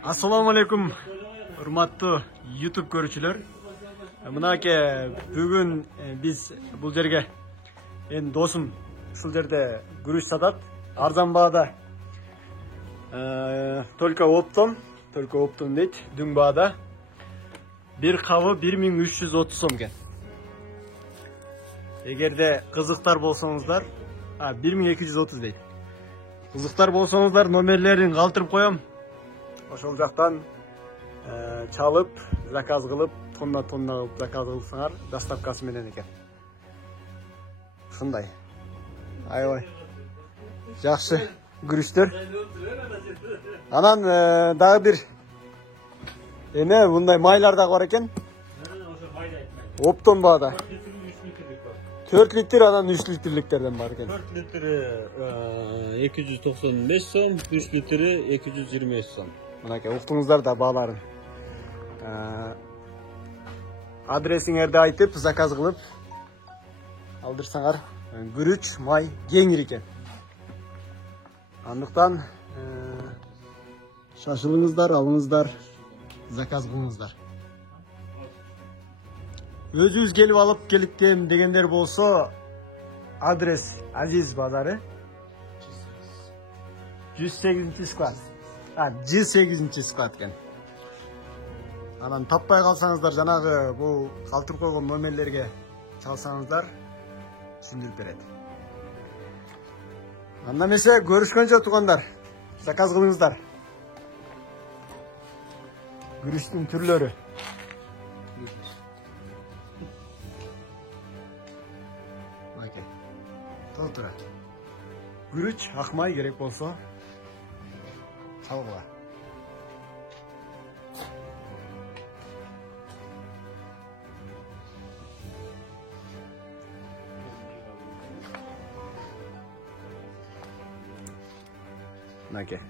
Assalamu alaikum, урматтуу YouTube көрүүчүлөр. Мынакей бүгүн биз бул жерге досум ушул жерде күрүч сатат. Арзан баада. Только оптом дейт, дүң баада. Bir кабы 1330 сом экен. Эгерде кызыктар болсоңуздар, 1230 дейт. Кызыктар болсоңуздар номерлерин калтырып коем. Ошол жактан чалып, заказ кылып, тонна кылып заказ кылсаңар, доставкасы менен экен. Ушундай. Аябай жакшы күрүчтөр. Анан дагы бир мындай майлар дагы бар экен. Оптом баада. 4 литр, анан 3 литрликтерден бар экен. 4 литри 295 сом, 3 литри 225 сом. Мынакей уктуңуздар да бааларын. Адресиңерди айтып, заказ кылып алдырсаңар, күрүч, май кеңир экен. Андыктан шашылыңыздар, алыңыздар, заказ кылыңыздар. Өзүңүз келип алып келиктем дегендер болсо, адрес Азиз базары 108 склад. 108 склад экен. Анан таппай калсаңыздар, жанагы бул калтырып койгон номерлерге чалсаңыздар, түшүндүрүп берет. Анда эмесе көрүшкөнчө туугандар, заказ кылыңыздар. Күрүчтүн түрлөрү. Мынакей. Толтура. Күрүч, акмай керек болсо, чалгыла. Мынакей.